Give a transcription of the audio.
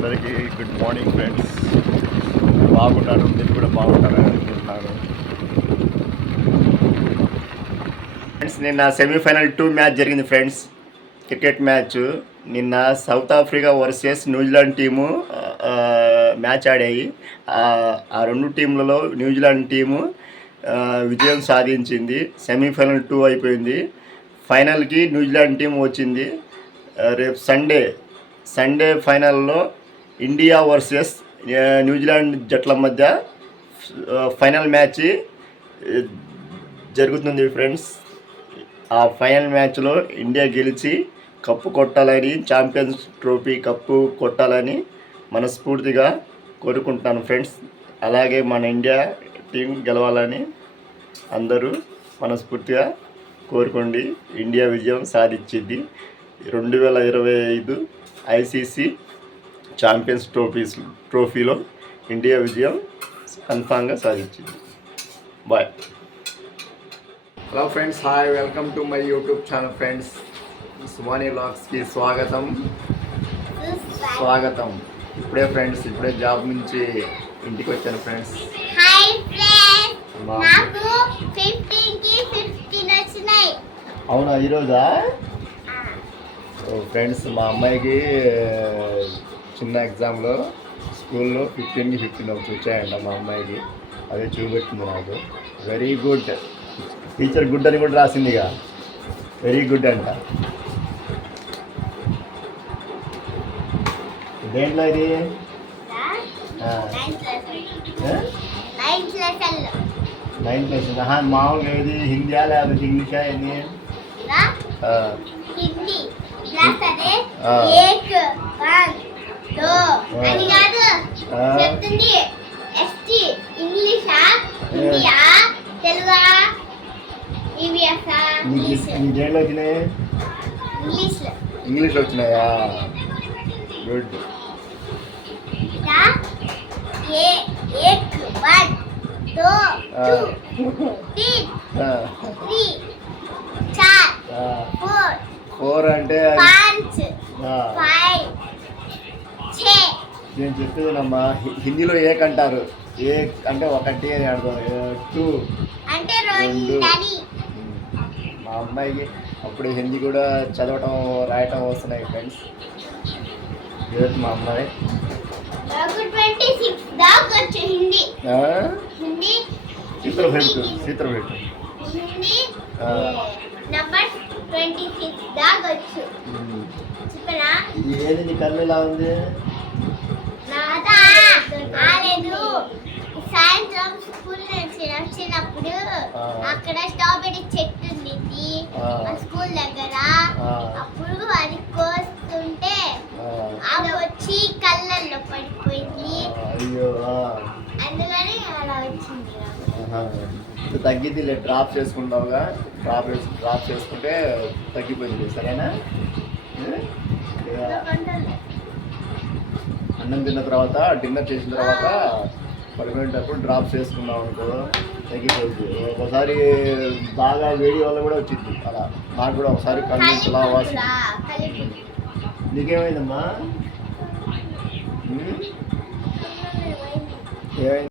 అందరికీ good morning friends. బాగున్నాను, మీరు కూడా బాగుంటారని అనుకుంటున్నాను. ఫ్రెండ్స్, నిన్న సెమీఫైనల్ 2 మ్యాచ్ జరిగింది ఫ్రెండ్స్. క్రికెట్ మ్యాచ్ నిన్న south Africa versus New Zealand team match ఆడాయి. ఆ రెండు టీంలలో న్యూజిలాండ్ టీము విజయం సాధించింది. సెమీఫైనల్ 2 అయిపోయింది. ఫైనల్కి న్యూజిలాండ్ టీం వచ్చింది. రేపు సండే ఫైనల్లో ఇండియా వర్సెస్ న్యూజిలాండ్ జట్ల మధ్య ఫైనల్ మ్యాచ్ జరుగుతుంది ఫ్రెండ్స్. ఆ ఫైనల్ మ్యాచ్లో ఇండియా గెలిచి కప్పు కొట్టాలని, ఛాంపియన్స్ ట్రోఫీ కప్పు కొట్టాలని మనస్ఫూర్తిగా కోరుకుంటున్నాను ఫ్రెండ్స్. అలాగే మన ఇండియా టీం గెలవాలని అందరూ మనస్ఫూర్తిగా కోరుకోండి. ఇండియా విజయం సాధించింది. 2025 ఐసీసీ ఛాంపియన్స్ ట్రోఫీలో ఇండియా విజయం కన్ఫామ్గా సాధించింది. Bye. Hello friends, hi, welcome to my YouTube channel friends. Suvani వ్లాగ్స్కి స్వాగతం. ఇప్పుడే ఫ్రెండ్స్, జాబ్ నుంచి ఇంటికి వచ్చాను ఫ్రెండ్స్. అవునా, ఈరోజా? ఫ్రెండ్స్, మా అమ్మాయికి చిన్న ఎగ్జామ్లో స్కూల్లో 15కి 15 వచ్చాయంట మా అమ్మాయికి. అదే చూపెట్టింది నాకు. వెరీ గుడ్, టీచర్ గుడ్ అని కూడా రాసిందిగా. వెరీ గుడ్ అంట. దేంట్లో ఇది? 9th lesson. మామూలుగా ఇది హిందీయా లేకపోతే ఇంగ్లీషా? ఇది హిందీ క్లాస్ అదే 1 2 అని కాదు చెప్తుంది. ఎస్టీ ఇంగ్లీషా, హిందీయా, తెలుగా, ఈవీఎస్ఆ? నీ దేంట్లో వచ్చినాయి? ఇంగ్లీష్లో వచ్చినాయా? గుడ్. 1 2 3 4 4 అంటే 5 6. నేను చెప్పేదేనమ్మా, హిందీలో ఏక్ అంటారు. ఏక్ అంటే 1 అని అర్థం. 2 అంటే 2. మా అమ్మాయికి అప్పుడు హిందీ కూడా చదవటం రాయటం వస్తున్నాయి ఫ్రెండ్స్. మా అమ్మాయి 26 దాకా వచ్చు హిందీ. చిత్రభేటు హిందీ నంబర్ 26 దాకా వచ్చు. చెప్పనా? ఏది నీ కళ్ళు ఎలా ఉంది? రాలేదు. సాయంత్రం స్కూల్ నుంచి వచ్చినప్పుడు అక్కడ స్ట్రాబెరీ చెట్టు ఉంది ఆ స్కూల్ దగ్గర. అప్పుడు అది కోస్తుంటే అది వచ్చి కళ్ళల్లో పడిపోయింది. అందుకని అలా వచ్చింది. తగ్గింది. డ్రాప్ చేసుకుంటావుగా. డ్రాప్ చేసుకుంటే తగ్గిపోయింది. సరేనా? అన్నం తిన్న తర్వాత, డిన్నర్ చేసిన తర్వాత పడుకునేటప్పుడు డ్రాప్ చేసుకున్నావు అనుకో తగ్గిపోయింది. ఒకసారి బాగా వేడి వల్ల కూడా వచ్చింది. అలా నాకు కూడా ఒకసారి కళ్ళు ఇలా వాసింది. నీకేమైందమ్మా? ఏమైంది?